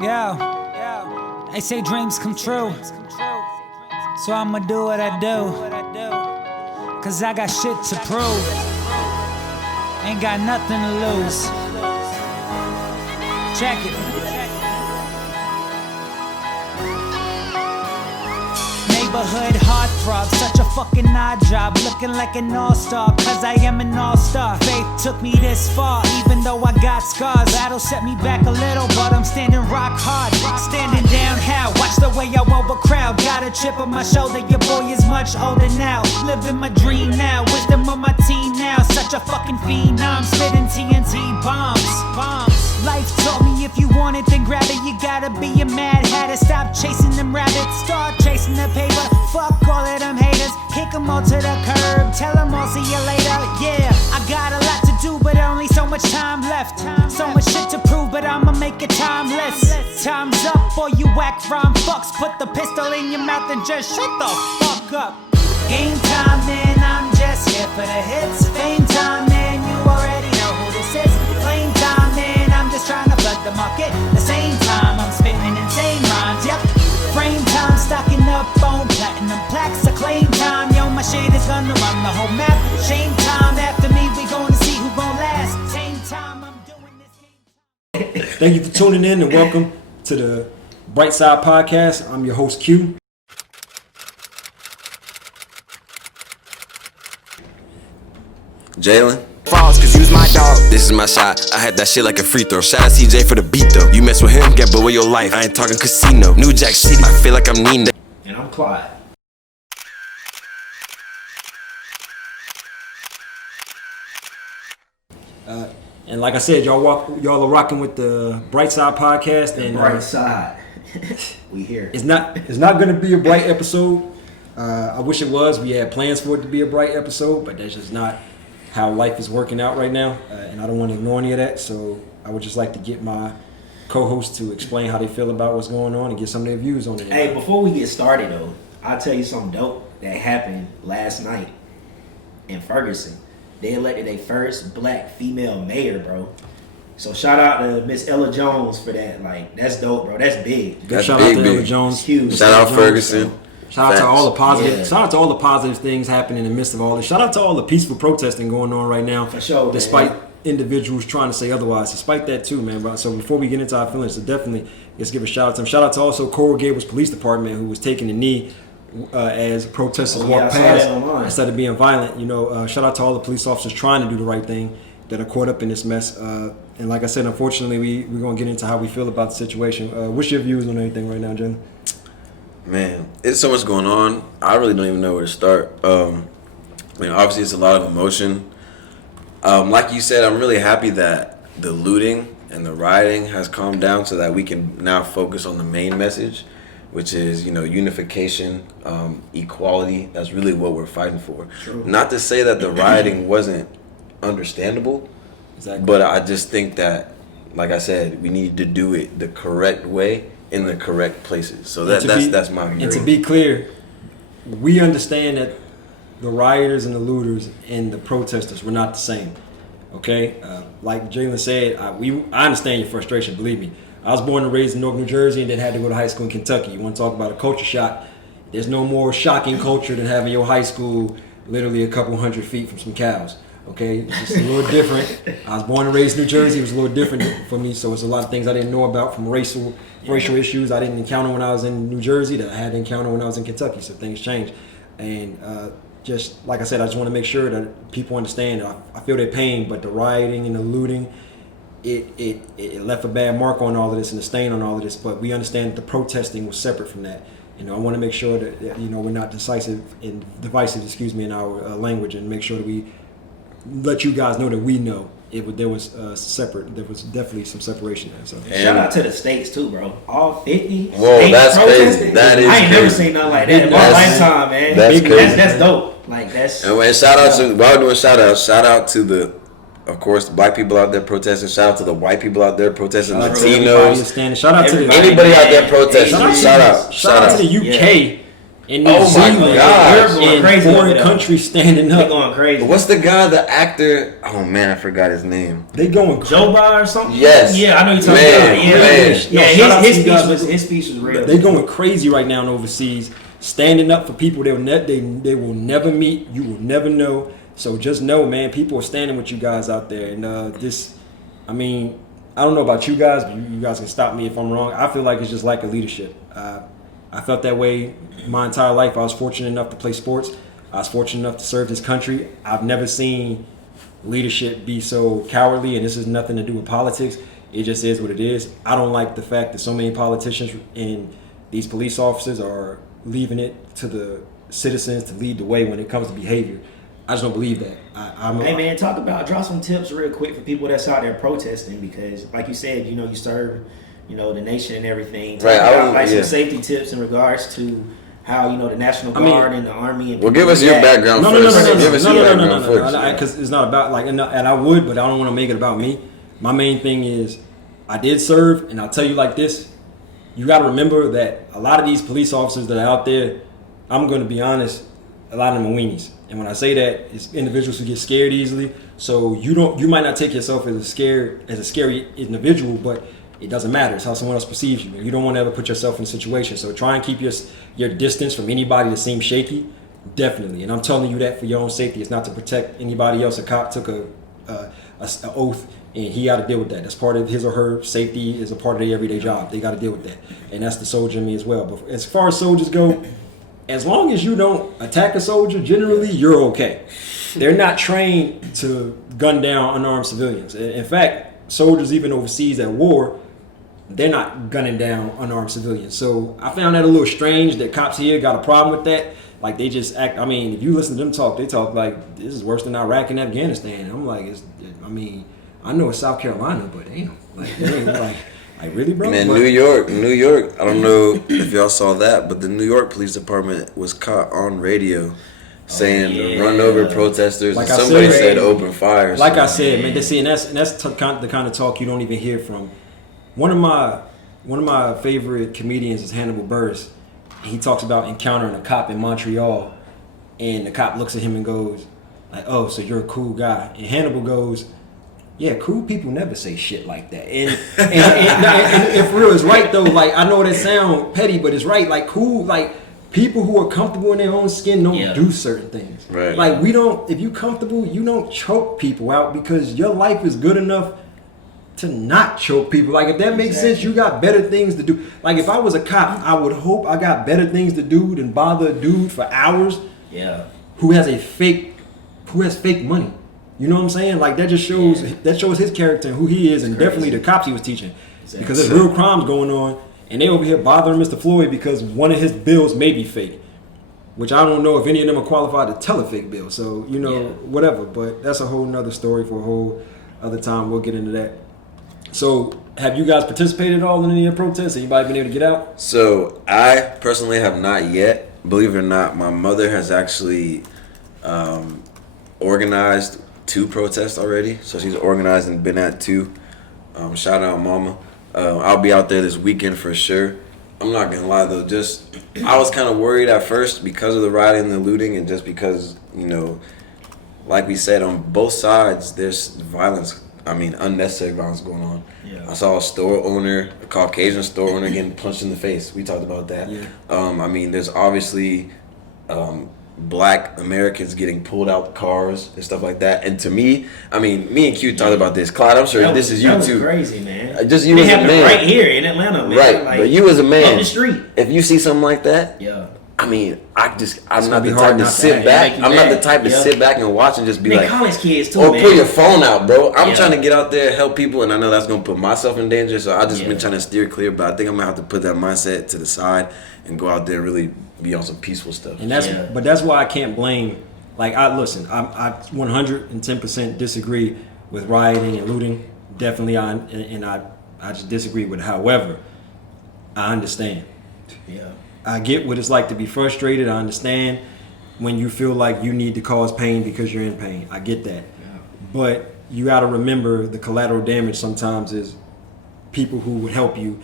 Yeah, they say dreams come true. So I'ma do what I do. Cause I got shit to prove. Ain't got nothing to lose. Check it. Neighborhood heartthrob, such a fucking odd job. Looking like an all-star, cause I am an all-star. Faith took me this far, even though I got scars. Battle set me back a little, but I'm standing rock hard. Standing down how? Watch the way I overcrowd. Got a chip on my shoulder, your boy is much older now. Living my dream now, wisdom on my team now. Such a fucking phenom, spitting TNT bombs. Life taught me if you want it, then grab it. You gotta be a mad hatter. Stop chasing them rabbits, start chasing the paper. Fuck all of them haters, kick them all to the curb. Tell them I'll see you later. Yeah, I got a lot to do, but only so much time left. So much shit to prove, but I'ma make it timeless. Time's up, or you whack rhyme fucks. Put the pistol in your mouth and just shut the fuck up. Game time, man, I'm just here for the hits. Fame time, man, you already know who this is. Flame time, man, I'm just trying to flood the market. The same time, I'm spitting insane rhymes, yep. Frame time, stocking up on platinum plaques. Acclaim time, yo, my shit is gonna run the whole map. Shame time, after me, we gonna see who gon' last. Same time, I'm doing this game. Thank you for tuning in and welcome to the Bright Side Podcast. I'm your host, Q. Jalen. Falls, cause you's my dog. This is my shot. I had that shit like a free throw. Shout out CJ for the beat though. You mess with him, get away your life. I ain't talking casino. New Jack City. I feel like I'm Nina. And I'm Clyde. And like I said, y'all are rocking with the Bright Side Podcast. The and bright side. We here. It's not going to be a bright episode. I wish it was. We had plans for it to be a bright episode, but that's just not how life is working out right now. And I don't want to ignore any of that. So I would just like to get my co-hosts to explain how they feel about what's going on and get some of their views on it. Hey, before we get started though, I'll tell you something dope that happened last night in Ferguson. They elected their first black female mayor, bro. So shout out to Miss Ella Jones for that. Like, that's dope, bro. That's big. That's shout out to Ella Jones. It's huge. Shout out Ferguson. Shout out to all the positive. Yeah. Shout out to all the positive things happening in the midst of all this. Shout out to all the peaceful protesting going on right now. For sure. Despite individuals trying to say otherwise. Despite that too, man. So before we get into our feelings, so definitely let's give a shout out to them. Shout out to also Coral Gables Police Department who was taking the knee as protesters walk past instead of being violent. You know, shout out to all the police officers trying to do the right thing that are caught up in this mess. And like I said, unfortunately, we're going to get into how we feel about the situation. What's your views on anything right now, Jen? Man, it's so much going on. I really don't even know where to start. Obviously, it's a lot of emotion. Like you said, I'm really happy that the looting and the rioting has calmed down so that we can now focus on the main message, which is, unification, equality. That's really what we're fighting for. True. Not to say that the rioting wasn't understandable, Exactly. But I just think that, like I said, we need to do it the correct way in the correct places. So that's my view. And to be clear, we understand that the rioters and the looters and the protesters were not the same. Okay, like Jalen said, I understand your frustration. Believe me, I was born and raised in North New Jersey and then had to go to high school in Kentucky. You want to talk about a culture shock? There's no more shocking culture than having your high school literally a couple hundred feet from some cows. Okay, it's just a little different. I was born and raised in New Jersey. It was a little different for me, so it's a lot of things I didn't know about from racial issues I didn't encounter when I was in New Jersey that I had to encounter when I was in Kentucky. So things changed, and just like I said, I just want to make sure that people understand. I feel their pain, but the rioting and the looting, it left a bad mark on all of this and a stain on all of this. But we understand that the protesting was separate from that. I want to make sure that we're not divisive in our language, and make sure that we let you guys know that we know there was separate. There was definitely some separation there. So shout out to the states too, bro. All 50. Whoa, that's crazy. That is. I ain't never seen nothing like that in my lifetime, man. That's crazy. That's dope. Like that's. And shout out to while we're doing shout out to the, of course, the black people out there protesting. Shout out to the white people out there protesting. Latinos. Shout out to anybody out there protesting. Shout out to the UK. in New Oh my Zealand, gosh. We're going in crazy over foreign there. countries standing They up. going crazy. What's the guy, the actor? Oh man, I forgot his name. They going Joe Biden or something? Yes. Yeah, I know you're talking Man, about. Yeah, man. yeah. Yo, shout out to His you speech guys. was real. They going crazy right now in overseas, standing up for people they will never meet. You will never know. So just know, man, people are standing with you guys out there, and I mean, I don't know about you guys, but you guys can stop me if I'm wrong. I feel like it's just lack of leadership. I felt that way my entire life. I was fortunate enough to play sports. I was fortunate enough to serve this country. I've never seen leadership be so cowardly, and this has nothing to do with politics. It just is what it is. I don't like the fact that so many politicians and these police officers are leaving it to the citizens to lead the way when it comes to behavior. I just don't believe that. Hey man, drop some tips real quick for people that's out there protesting, because like you said, you serve, the nation and everything. Talk about some safety tips in regards to how the National Guard and the Army and well, give us your background No, first. Give us your background no, first. because it's not about and I would, but I don't want to make it about me. My main thing is I did serve, and I'll tell you like this: you got to remember that a lot of these police officers that are out there, I'm going to be honest, a lot of them are weenies. And when I say that, it's individuals who get scared easily. So you might not take yourself as a scary individual, but it doesn't matter. It's how someone else perceives you. You don't want to ever put yourself in a situation. So try and keep your distance from anybody that seems shaky. Definitely. And I'm telling you that for your own safety. It's not to protect anybody else. A cop took a oath, and he got to deal with that. That's part of his or her safety. Is a part of their everyday job. They got to deal with that. And that's the soldier in me as well. But as far as soldiers go, as long as you don't attack a soldier, generally you're okay. They're not trained to gun down unarmed civilians. In fact, soldiers even overseas at war, they're not gunning down unarmed civilians. So I found that a little strange that cops here got a problem with that. Like they just act. I mean, if you listen to them talk, they talk like this is worse than Iraq and Afghanistan. And I'm like, I know it's South Carolina, but damn, like really, bro? Man, New York. I don't know if y'all saw that, but the New York Police Department was caught on radio saying to run over protesters. Like and somebody said, said open fire. Like I said, man, that's the kind of talk you don't even hear from. One of my favorite comedians is Hannibal Buress. He talks about encountering a cop in Montreal, and the cop looks at him and goes, like, "Oh, so you're a cool guy?" And Hannibal goes, "Yeah, cool people never say shit like that." And for real, it's right though. Like I know that sound petty, but it's right. Like cool, like people who are comfortable in their own skin don't do certain things. Right. Like we don't. If you comfortable, you don't choke people out because your life is good enough to not choke people. Like if that makes sense, you got better things to do. Like if I was a cop, I would hope I got better things to do than bother a dude for hours. Yeah. Who has fake money. You know what I'm saying? Like that just shows his character and who he is, and definitely the cops he was teaching. Exactly. Because there's real crimes going on, and they over here bothering Mr. Floyd because one of his bills may be fake. Which I don't know if any of them are qualified to tell a fake bill. So, whatever. But that's a whole nother story for a whole other time. We'll get into that. So, have you guys participated at all in any of the protests? Anybody been able to get out? So I personally have not yet. Believe it or not, my mother has actually organized 2 protests already. So she's organized and been at 2. Shout out, mama. I'll be out there this weekend for sure. I'm not gonna lie though, I was kind of worried at first because of the rioting and the looting, and just because like we said, on both sides there's violence. I mean, unnecessary violence going on. Yeah. I saw a Caucasian store owner getting punched in the face. We talked about that. Yeah. I mean, there's obviously Black Americans getting pulled out cars and stuff like that. And to me, I mean, me and Q talked about this. Clyde, I'm sure this is you too. That was crazy, man. Just you as a man. Right here in Atlanta, man. Right, like, but you as a man, up the street. If you see something like that, I mean, I'm not the type to sit back. I'm not the type to sit back and watch and just be like, college kids too, or man. pull your phone out, bro. I'm trying to get out there and help people, and I know that's gonna put myself in danger. So I just been trying to steer clear. But I think I'm gonna have to put that mindset to the side and go out there and really be on some peaceful stuff. And that's why I can't blame. Like I 110% disagree with rioting and looting. Definitely, I just disagree with it. However, I understand. Yeah. I get what it's like to be frustrated. I understand when you feel like you need to cause pain because you're in pain. I get that. Yeah. But you got to remember the collateral damage sometimes is people who would help you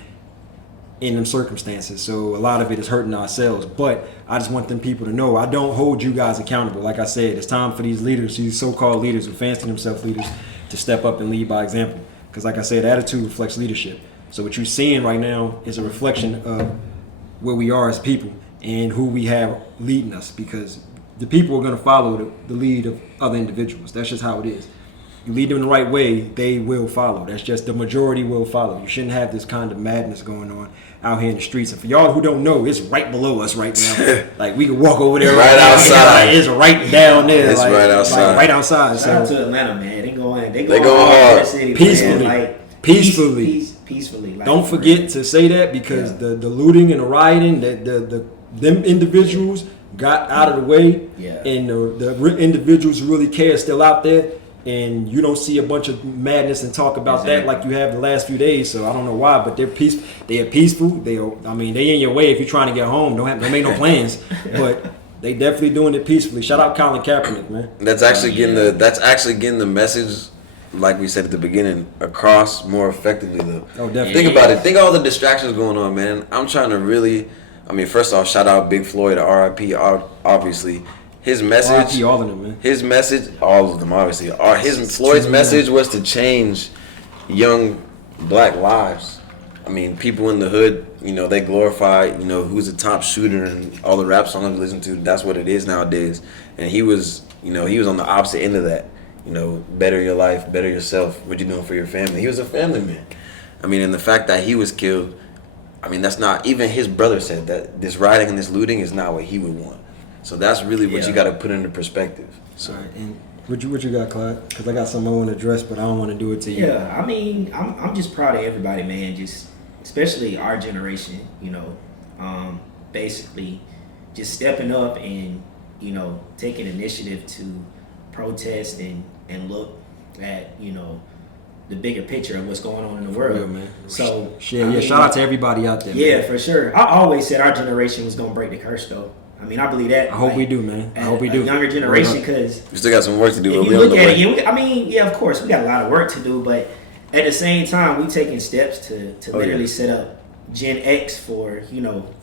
in them circumstances. So a lot of it is hurting ourselves. But I just want them people to know I don't hold you guys accountable. Like I said, it's time for these leaders, these so-called leaders who fancy themselves leaders, to step up and lead by example. Because like I said, attitude reflects leadership. So what you're seeing right now is a reflection of where we are as people and who we have leading us, because the people are going to follow the lead of other individuals. That's just how it is. You lead them the right way, they will follow. That's just the majority will follow. You shouldn't have this kind of madness going on out here in the streets. And for y'all who don't know, it's right below us right now. Like we can walk over there right outside. Like, it's right down there. It's like, right outside. Like, right outside. Shout out So to Atlanta, man. They going hard. The city, Peacefully. man. Like, Peacefully. Peacefully. Like, don't forget to say that, because the looting and the rioting, them individuals got out of the way, and the individuals who really care are still out there, and you don't see a bunch of madness and talk about that like you have the last few days. So I don't know why, but they're peaceful. They are peaceful. They in your way if you're trying to get home. Don't make no plans, but they definitely doing it peacefully. Shout out Colin Kaepernick, man. That's actually getting the message, like we said at the beginning, across more effectively though. Oh, definitely. Think about it. Think of all the distractions going on, man. I'm trying to really, first off, shout out Big Floyd, RIP, obviously. His message, RIP all of them, man. His message, all of them, obviously. Floyd's message was to change young black lives. People in the hood, they glorify, who's the top shooter and all the rap songs we listen to. That's what it is nowadays. And he was on the opposite end of that. Better your life, better yourself. What you doing for your family? He was a family man. And the fact that he was killed, that's not, even his brother said that this rioting and this looting is not what he would want. So that's really what you got to put into perspective. So, all right, and what you got, Clyde? Because I got something I want to address, but I don't want to do it to you. Yeah, I'm just proud of everybody, man. Just especially our generation, basically just stepping up and taking initiative to protest and look at the bigger picture of what's going on in the world. Real, man. So shout out to everybody out there. Yeah, man. for sure. I always said our generation was gonna break the curse, though. I believe that. I hope we do, man. I hope we do. Younger generation, because we still got some work to do. If you look at it, of course, we got a lot of work to do, but at the same time, we taking steps to literally set up Gen X for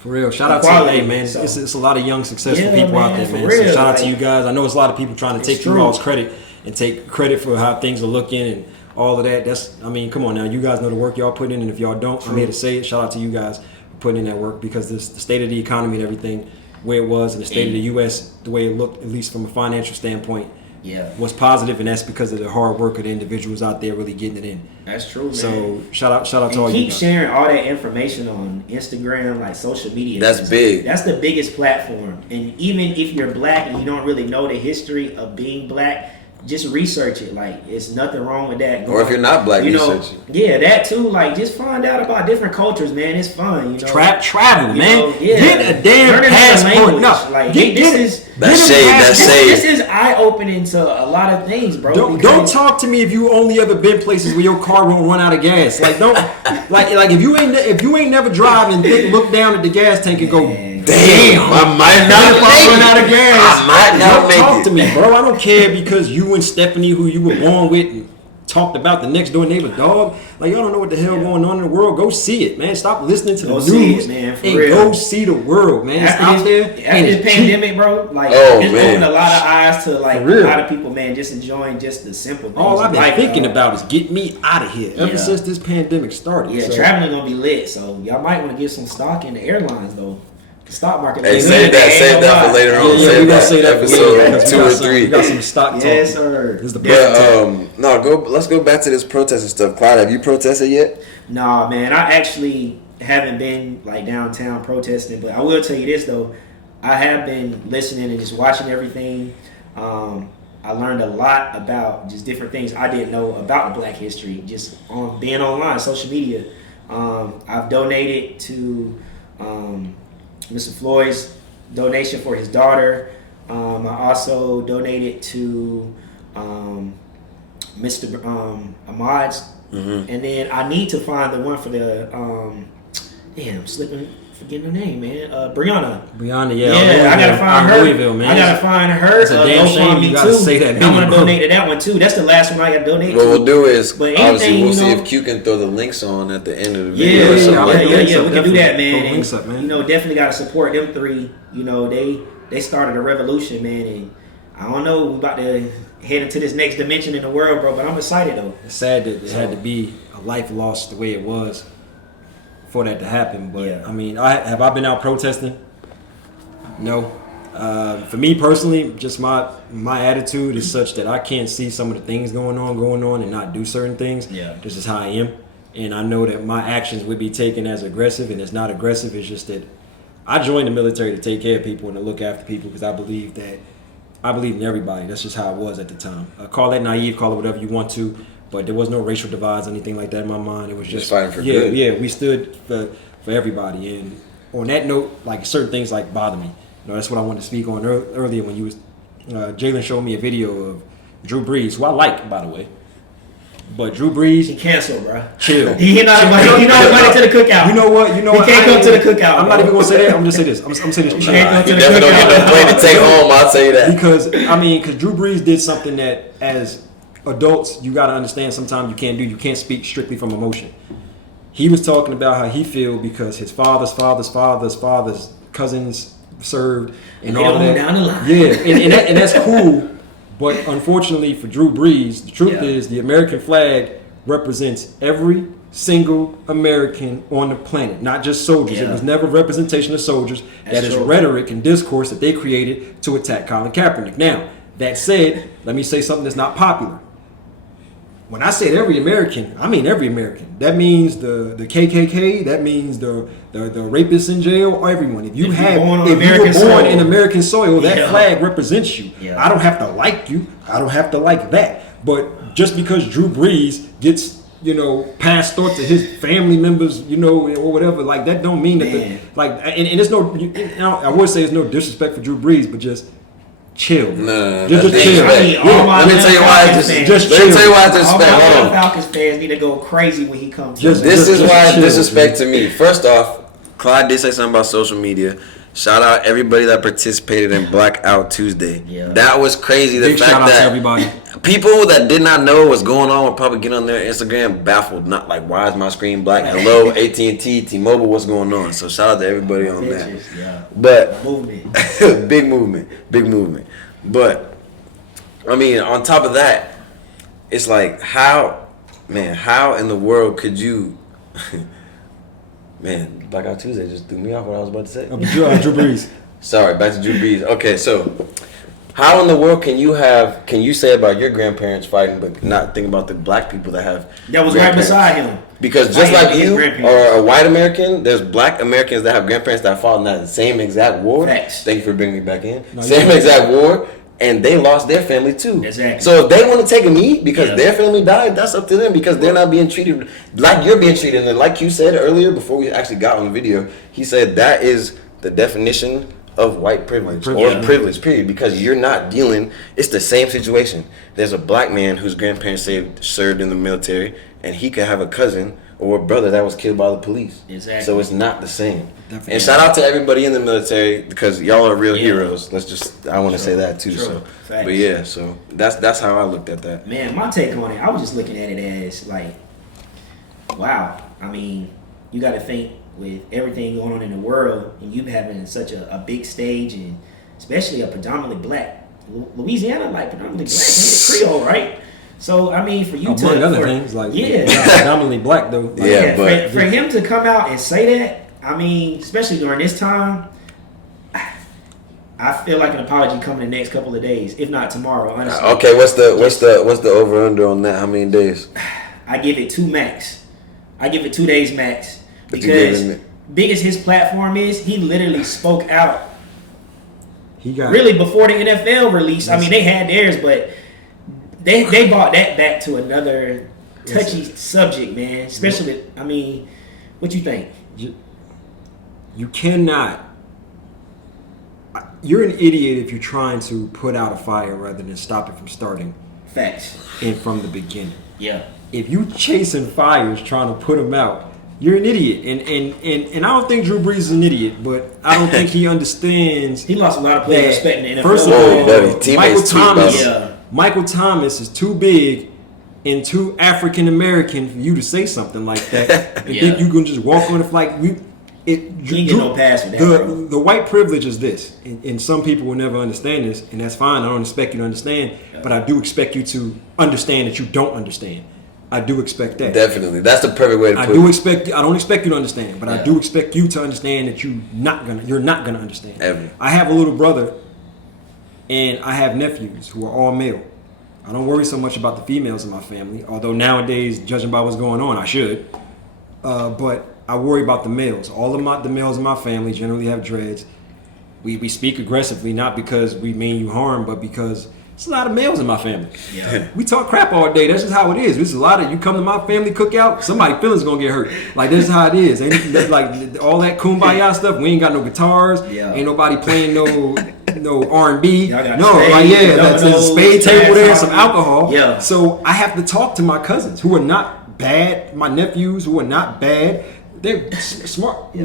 real. Shout out to you, man. So, it's a lot of young successful people out there, man. Real, so shout out to you guys. I know it's a lot of people trying to take you all's credit and take credit for how things are looking and all of that. That's come on now. You guys know the work y'all put in, and if y'all don't, I'm here to say it. Shout out to you guys for putting in that work, because the state of the economy and everything, where it was, and the state of the U.S., the way it looked, at least from a financial standpoint, was positive, and that's because of the hard work of the individuals out there really getting it in. That's true, man. So shout out to all you guys. Keep sharing all that information on Instagram, like social media. That's big. That's the biggest platform. And even if you're black and you don't really know the history of being black, just research it. Like, it's nothing wrong with that. Or if you're not black, research it. Yeah, that too. Like, just find out about different cultures, man. It's fun. Travel, man. Get a damn passport. No, like, this is eye opening to a lot of things, bro. Don't talk to me if you only ever been places where your car won't run out of gas. Like, don't like if you ain't never drive and look down at the gas tank and go, damn, I might not run out of gas. I might not make it. Talk to me, bro. I don't care because you and Stephanie, who you were born with, and talked about the next door neighbor dog. Like, y'all don't know what the hell going on in the world. Go see it, man. Stop listening to the news, man, and real. Go see the world, man. It's out there. After this pandemic, bro, like, it's opened a lot of eyes to like a lot of people, man, just enjoying just the simple things. All I've been thinking about is get me out of here ever since this pandemic started. Yeah, traveling gonna be lit, so y'all might want to get some stock in the airlines though. Stock market. Hey, save that for later on. Yeah, we gotta say that for episode 2 or 3. We got some stock talk. Yes, sir. This is the let's go back to this protesting stuff. Clyde, have you protested yet? Nah, man. I actually haven't been like downtown protesting, but I will tell you this though. I have been listening and just watching everything. I learned a lot about just different things I didn't know about Black history just on being online, social media. I've donated to Mr. Floyd's donation for his daughter. I also donated to Mr. Ahmad's. And then I need to find the one for the forgetting her name, man. Brianna. Brianna, yeah. Yeah, I gotta find her. Louisville, man. I gotta find her. It's a damn shame you gotta say that. I'm gonna donate to that one too. That's the last one I gotta donate. What we'll do is But obviously we'll see you know, if Q can throw the links on at the end of the Yeah, video. or something like that. we can do that, man. Throw the links up, man. You know, definitely gotta support them three. You know, they started a revolution, man, and I don't know, we about to head into this next dimension in the world, bro. But I'm excited though. It's sad that it had to be a life lost the way it was for that to happen. But Yeah. I mean, have I been out protesting? No. For me personally, just my attitude is such that I can't see some of the things going on and not do certain things. Yeah. This is how I am, and I know that my actions would be taken as aggressive, and it's not aggressive. It's just that I joined the military to take care of people and to look after people because I believe in everybody. That's just how it was at the time. Call that naive, call it whatever you want to, but there was no racial divides, anything like that in my mind. It was just fighting for yeah, good. yeah. We stood for everybody. And on that note, like certain things like bother me. You know, that's what I wanted to speak on earlier when you was Jalen showed me a video of Drew Brees, who I like, by the way. But Drew Brees, He canceled, bro. chill. He not invited to the cookout. You know what? He can't come to the cookout. I'm not even gonna say that. I'm just say this. I'm gonna say this. He Chill. can't come to You the definitely don't get no plane to take home, I'll tell you that. Because Drew Brees did something that as adults you got to understand sometimes you can't do. You can't speak strictly from emotion. He was talking about how he feel because his father's cousins served and They all don't that. go down the line. Yeah, and that's cool. But unfortunately for Drew Brees, the truth Yeah. is the American flag represents every single American on the planet, not just soldiers. It Yeah. was never representation of soldiers. That's That is true. rhetoric and discourse that they created to attack Colin Kaepernick. Now, that said, let me say something that's not popular. When I say every American, I mean every American. That means the KKK. That means the rapists in jail. Or everyone. If you were born in American soil, that Yeah. flag represents you. Yeah. I don't have to like you. I don't have to like that. But just because Drew Brees gets passed thought to his family members, or whatever, like that don't mean that. Man. And it's no. I would say it's no disrespect for Drew Brees, but just chill. No, just that's chill. disrespect. all my Let me tell you why I Falcons just fans- let me tell you why I All disrespect. my Hold on. Falcons fans need to go crazy when he comes. Just- This is why chill, disrespect to me. First off, Clyde did say something about social media. Shout out everybody that participated in Blackout Tuesday. Yeah. That was crazy. The Big fact shout out that to everybody. people that did not know what's going on would probably get on their Instagram baffled, not like, why is my screen black? Hello, AT&T, T-Mobile, what's going on? So shout out to everybody on that. Yeah. But Movement. big movement. But I mean, on top of that, it's like how in the world could you? Man, Blackout Tuesday just threw me off what I was about to say. Drew Brees. Sorry, back to Drew Brees. Okay, so how in the world can you say about your grandparents fighting, but not think about the black people that have That was right grandparents? beside him. Because just Right, like his you grandparents. are a white American, there's black Americans that have grandparents that fought in that same exact war. Facts. Thank you for bringing me back in. No, Same you're exact war, and they lost their family too. Exactly. So if they want to take a knee because Yeah. their family died, that's up to them because they're not being treated like you're being treated. And like you said earlier, before we actually got on the video, he said that is the definition of white privilege or Yeah. privilege, period. Because you're not dealing. It's the same situation. There's a black man whose grandparents served in the military, and he could have a cousin or a brother that was killed by the police. Exactly. So it's not the same. Definitely. And shout out to everybody in the military because y'all are real Yeah. heroes. I want to say that too. True. So, Facts. but yeah, so that's how I looked at that. Man, my take on it, I was just looking at it as like, wow. I mean, you got to think with everything going on in the world and you having such a big stage and especially a predominantly black Louisiana, like predominantly black, and Creole, right? So I mean, for you Among to other things, like yeah. predominantly black though. Like, Yeah, but- for him to come out and say that, I mean, especially during this time, I feel like an apology coming the next couple of days, if not tomorrow. Honestly, Okay, what's the over under on that? How many days? I give it 2 max. I give it 2 days max But you gave because him big as his platform is, he literally spoke out he got really before the NFL release. I mean, they had theirs, but they brought that back to another touchy subject, man. Especially, I mean, what you think? You cannot. You're an idiot if you're trying to put out a fire rather than stop it from starting Facts. and from the beginning. Yeah. If you chasing fires trying to put them out, you're an idiot. And I don't think Drew Brees is an idiot, but I don't think he understands. He lost a lot of players respect in the NFL. First of all, buddy, Michael Thomas is too big and too African American for you to say something like that and think you can just walk on the flight. You ain't get no pass for that. The white privilege is this, and some people will never understand this, and that's fine. I don't expect you to understand, but I do expect you to understand that you don't understand. I do expect that. Definitely, that's the perfect way to put it. I don't expect you to understand, but I do expect you to understand that you're not gonna understand. Ever. I have a little brother, and I have nephews who are all male. I don't worry so much about the females in my family, although nowadays, judging by what's going on, I should. But I worry about the males. The males in my family generally have dreads. We speak aggressively, not because we mean you harm, but because it's a lot of males in my family. Yeah. We talk crap all day. That's just how it is. There's a lot of you come to my family cookout, somebody's feelings gonna get hurt. Like this is how it is. Ain't like all that kumbaya stuff. We ain't got no guitars. Yeah. Ain't nobody playing no R&B. Y'all got No, spades, like there's a dominoes, spade table there, some tags, alcohol. Yeah. So I have to talk to my cousins who are not bad. My nephews who are not bad. They're smart,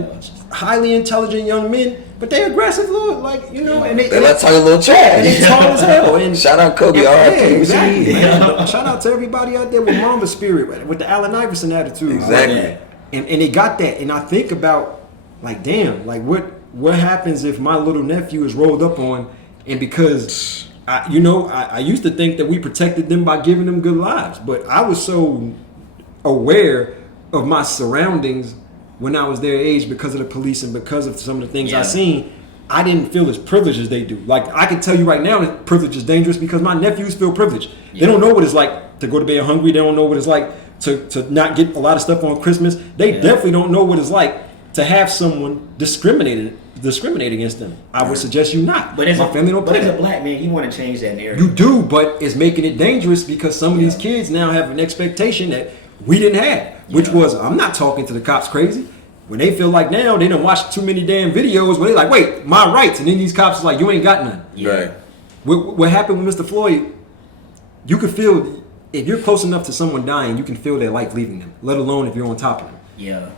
highly intelligent young men, but they aggressive, little, like and They let talk a little trash. and they tall as hell. And Shout out Kobe, yeah, R.I.P. exactly. Man. Shout out to everybody out there with Mamba spirit, with the Allen Iverson attitude. Exactly. And they got that. And I think about, like, damn, like what happens if my little nephew is rolled up on, and because I used to think that we protected them by giving them good lives, but I was so aware of my surroundings when I was their age because of the police and because of some of the things I seen. I didn't feel as privileged as they do. Like, I can tell you right now that privilege is dangerous because my nephews feel privileged. They don't know what it's like to go to bed hungry. They don't know what it's like to not get a lot of stuff on Christmas. They definitely don't know what it's like to have someone discriminate against them. I would suggest you not. But as my family don't play as that. a black man, you want to change that narrative. You do, but it's making it dangerous because some of these kids now have an expectation that we didn't have, which was, I'm not talking to the cops crazy. When they feel like now they done watched too many damn videos where they like, wait, my rights, and then these cops is like, you ain't got none. Right. What happened with Mr. Floyd? You can feel, if you're close enough to someone dying, you can feel their life leaving them. Let alone if you're on top of them. Yeah.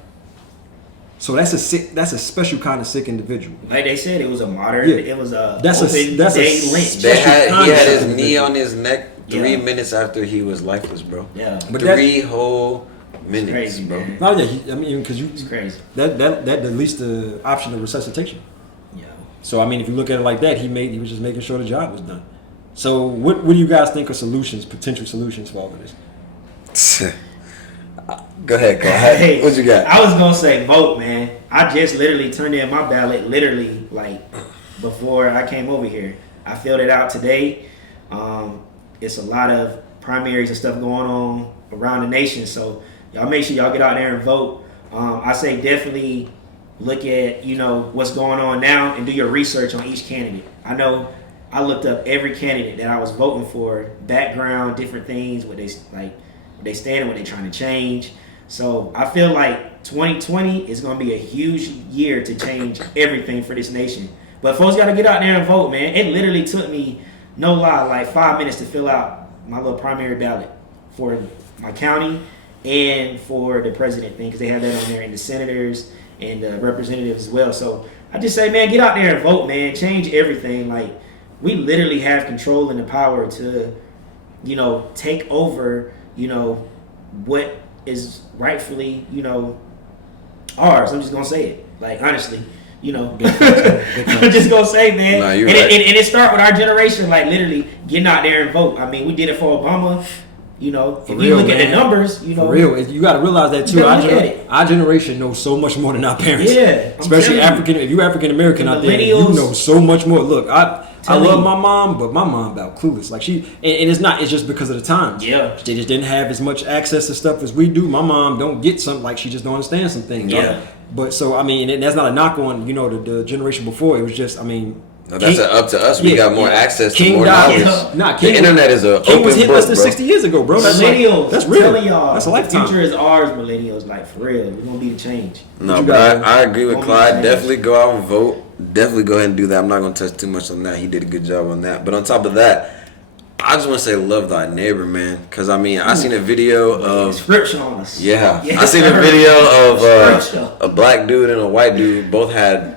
So that's a special kind of sick individual. Like they said, it was a modern. Yeah. It was a That's open day lynch. He had his concept. knee on his neck 3 Yeah. minutes after he was lifeless, bro. Yeah. But 3 whole minutes, crazy, bro. man. Oh yeah, because It's crazy. that at least the option of resuscitation. Yeah. So I mean, if you look at it like that, he was just making sure the job was done. So what do you guys think are potential solutions for all of this? Go ahead, Clyde. Hey, What you got? I was gonna say vote, man. I just literally turned in my ballot like before I came over here. I filled it out today. It's a lot of primaries and stuff going on around the nation, so y'all make sure y'all get out there and vote. I say definitely look at what's going on now and do your research on each candidate. I know I looked up every candidate that I was voting for, background, different things, what they stand and what they trying to change. So I feel like 2020 is going to be a huge year to change everything for this nation. But folks got to get out there and vote, man. It literally took me, no lie, like 5 minutes to fill out my little primary ballot for my county and for the president thing, because they have that on there, and the senators and the representatives as well. So I just say, man, get out there and vote, man. Change everything. Like, we literally have control and the power to, take over, what is rightfully, ours. I'm just gonna say it. Like, honestly, I'm just gonna say, man. Nah, you're and, right. and it start with our generation, like literally getting out there and vote. I mean, we did it for Obama. If you look at the numbers, For real, you got to realize that too. You gotta look at it. Our generation knows so much more than our parents. Yeah, I'm especially telling you. if you African American The out there, you millennials- know so much more. Look, I Telling love you. my mom, but my mom about clueless. Like and it's just because of the times. Yeah. They just didn't have as much access to stuff as we do. My mom don't get something, like she just don't understand some things. Yeah. But so I mean, and that's not a knock on the generation before. It was just No, that's up to us. We got more access to more died- knowledge. Nah, The internet is an King was open hit book, less than bro. 60 years ago, bro. That's Millennials, that's real. telling y'all, That's a the lifetime. future is ours, millennials. Like, for real, we're gonna be the change. No, you but got? I agree with Won't be Clyde. changed. Definitely go out and vote. Definitely go ahead and do that. I'm not going to touch too much on that. He did a good job on that. But on top of that, I just want to say love thy neighbor, man. Because, I mean, I seen a video of... Description on us. Yeah. Yes, I seen a sir. video of Description. a black dude and a white dude both had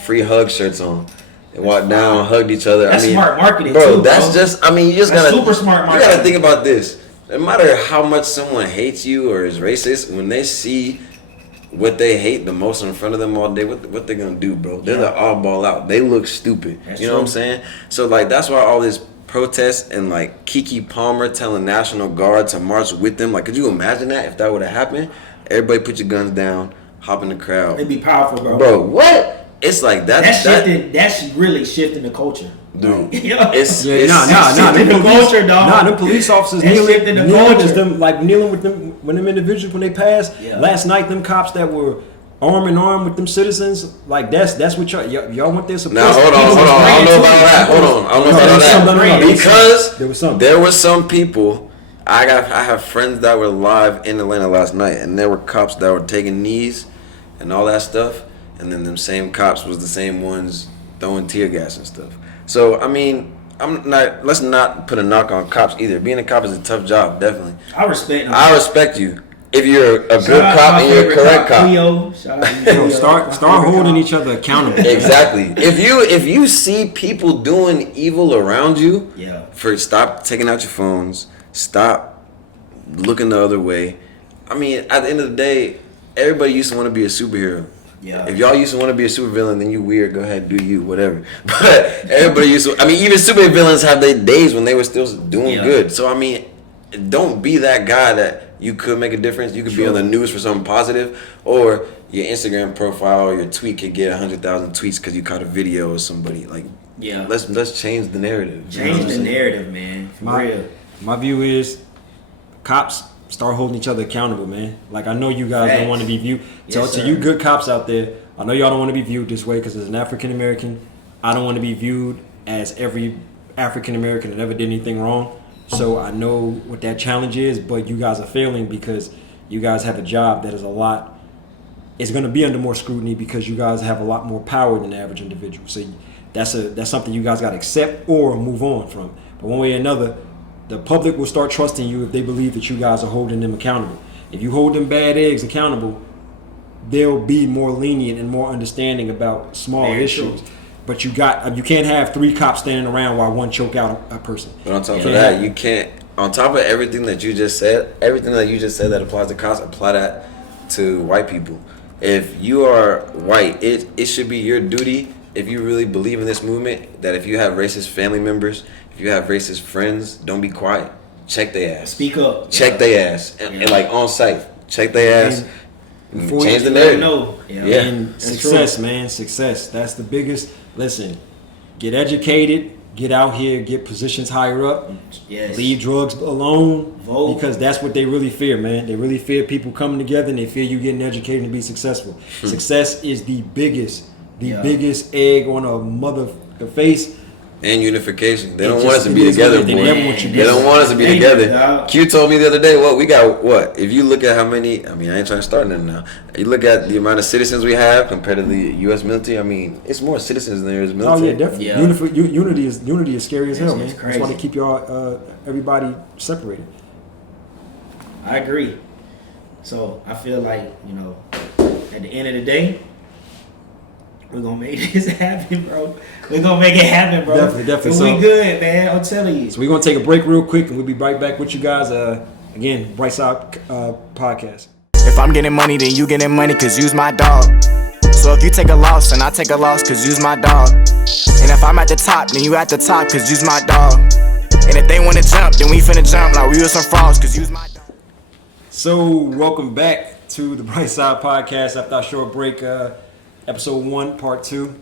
free hug shirts on. They walked down, hugged each other. That's I mean, smart marketing, bro, too, that's bro. just... I mean, you just That's gotta... super smart You marketing. gotta think about this. No matter how much someone hates you or is racist, when they see what they hate the most in front of them all day, what they gonna do, bro? They're the oddball out. They look stupid. That's you know what I'm true. saying? So, like, that's why all this protests and, like, Keke Palmer telling National Guard to march with them. Like, could you imagine that if that would have happened? Everybody put your guns down, hop in the crowd. It'd be powerful, bro. Bro, what? It's like that. That's really shifting the culture. Dude, Yeah. it's Nah. shifting the culture, dog. Nah, them police officers That shifting the culture. is them like kneeling with them when them individuals when they pass. Yeah. Last night, them cops that were arm in arm with them citizens, like that's what y'all want their support. Now hold on. I don't know about that. Hold on. I don't know about that. Because there was some people. I have friends that were live in Atlanta last night, and there were cops that were taking knees and all that stuff, and then them same cops was the same ones throwing tear gas and stuff. So I mean, let's not put a knock on cops either. Being a cop is a tough job, definitely. I respect them. I respect you if you're a Shout good out cop my and you're a favorite correct cop. Cleo. Shout out to Yo, Cleo. start My favorite holding cop. each other accountable. Exactly. If you see people doing evil around you, Yeah. stop taking out your phones. Stop looking the other way. I mean, at the end of the day, everybody used to want to be a superhero. Yeah. If y'all used to want to be a supervillain, then you weird. Go ahead, do you, whatever. But everybody used to. I mean, even supervillains have their days when they were still doing Yeah. good. So I mean, don't be that guy that you could make a difference. You could be Sure. on the news for something positive, or your Instagram profile or your tweet could get 100,000 tweets because you caught a video of somebody. Like, Yeah. let's change the narrative. You know what Change I'm the saying? narrative, man. For real. My view is cops start holding each other accountable, man. Like, I know you guys don't Facts. want to be viewed. Yes, To sir. you good cops out there, I know y'all don't want to be viewed this way because as an African American, I don't want to be viewed as every African American that ever did anything wrong. So I know what that challenge is, but you guys are failing because you guys have a job that is it's going to be under more scrutiny because you guys have a lot more power than the average individual. So that's something you guys got to accept or move on from. But one way or another, the public will start trusting you if they believe that you guys are holding them accountable. If you hold them bad eggs accountable, they'll be more lenient and more understanding about small Very issues. true. But you can't have 3 cops standing around while one choke out a person. But on top of Yeah. that, you can't. On top of everything that you just said, that applies to cops, apply that to white people. If you are white, it should be your duty, if you really believe in this movement, that if you have racist family members, if you have racist friends, don't be quiet. Check their ass. Speak up. Check their ass. And like on site. Check their ass. Before Change the Let them narrative. know. Yeah. And That's success, true. man, success. That's the biggest. Listen, get educated, get out here, get positions higher up. Yes. Leave drugs alone. Vote. Because that's what they really fear, man. They really fear people coming together and they fear you getting educated and be successful. Success is the biggest egg on a mother face. And unification. They It don't just- want us to it be is what together, it is. They boy. never want you They don't want us to be Thank you, together. dog. Q told me the other day, we got what? If you look at how many, I mean, I ain't trying to start nothing now. You look at the amount of citizens we have compared to the U.S. military. I mean, it's more citizens than there is Oh military. yeah, definitely. Yeah. Unity is scary as hell, man. It's That's why they crazy. keep y'all everybody separated. I agree. So I feel like, at the end of the day, we're gonna make this happen, bro. We're gonna make it happen, bro. Definitely. So we good, man. I'm telling you. So we're gonna take a break real quick, and we'll be right back with you guys. Again, Bright Side Podcast. If I'm getting money, then you getting money, cause you's my dog. So if you take a loss, then I take a loss, cause you's my dog. And if I'm at the top, then you at the top, cause you's my dog. And if they wanna jump, then we finna jump like we was some frogs, cause you's my dog. So welcome back to the Bright Side Podcast after our short break, episode 1, part 2.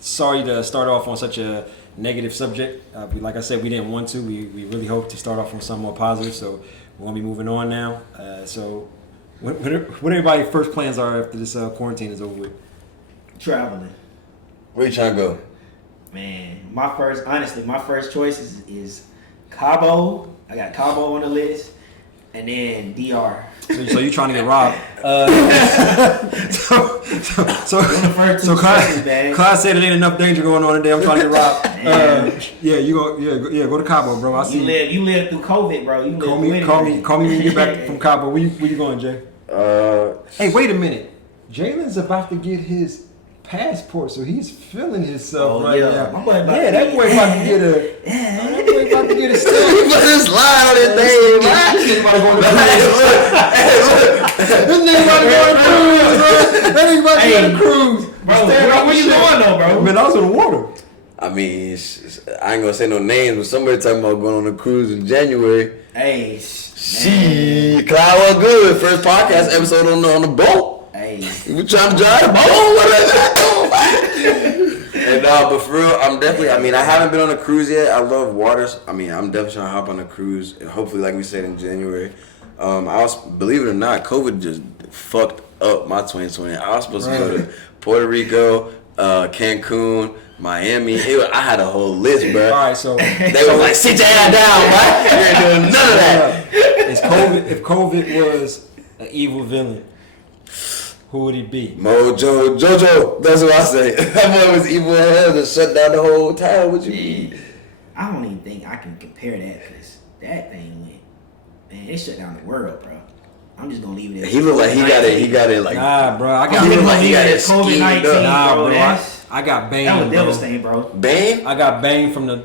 Sorry to start off on such a negative subject. Like I said, we didn't want to. We really hope to start off on something more positive. So we're gonna be moving on now. So what everybody's first plans are after this quarantine is over with? Traveling. Where you trying to go? Man, my first choice is Cabo. I got Cabo on the list. And then DR. So you trying to get robbed? So Clyde said it ain't enough danger going on today. I'm trying to get robbed. Go to Cabo, bro. I see you lived through COVID, bro. Call me when you get back from Cabo. Where you going, Jay? Hey, wait a minute. Jalen's about to get his passport, so he's feeling himself right now. That boy about to get a. That boy about to get a stamp. He put his line on his thing. This nigga about to go on a cruise. That nigga about to go on a cruise. Bro, where you going though, bro? Man, I was in the water. I mean, I ain't gonna say no names, but somebody talking about going on a cruise in January. Hey, Clyde was good. First podcast episode on the boat. Hey, we trying to drive the boat. What is that? And but for real, I'm definitely. I mean, I haven't been on a cruise yet. I love waters. I mean, I'm definitely trying to hop on a cruise, and hopefully, like we said in January. Believe it or not, COVID just fucked up my 2020. I was supposed to go to Puerto Rico, Cancun, Miami. I had a whole list, bro. All right, so they were like, sit your ass down, right? You ain't doing none of that. If COVID was an evil villain, who would he be? Jojo. That's what I say. That boy was evil as hell to shut down the whole town. What you mean? I don't even think I can compare that because that thing went. Man, it shut down the world, bro. I'm just gonna leave it. He looked like he got it like. Nah, bro. He looked like he got it schemed up. Nah, bro. I got Bane. That was devastating, bro. Bane? I got Bane from the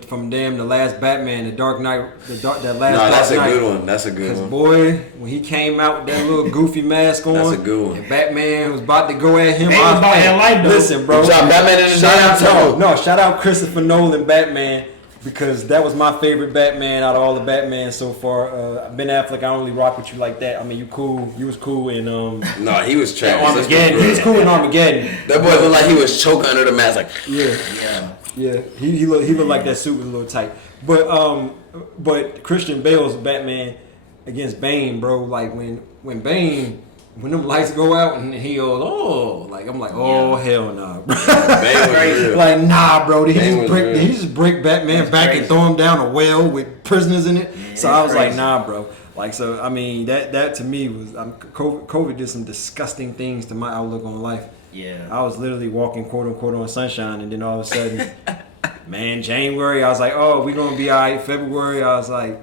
last Batman, the Dark Knight, that last. No, that's Dark a Knight. good one. That's a good one. Boy, when he came out with that little goofy mask on, that's a good one. And Batman was about to go at him. They was about that life, though. Listen, bro. Batman in the shout out Christopher Nolan, Batman. Because that was my favorite Batman out of all the Batmans so far. Ben Affleck, I don't really rock with you like that. I mean, you cool. You was cool in No, he was trash. Armageddon. He was cool in Armageddon. That boy looked like he was choking under the mask. Like yeah. He looked like that suit was a little tight. But Christian Bale's Batman against Bane, bro. Like when Bane. When them lights go out and he goes, I'm like, hell nah, bro. Like, nah, bro. He just break Batman back and throw him down a well with prisoners in it. Yeah, so I was like, nah, bro. Like, so I mean, that to me was COVID did some disgusting things to my outlook on life. Yeah, I was literally walking quote unquote on sunshine, and then all of a sudden, man, January, I was like, oh, we gonna be all right. February, I was like,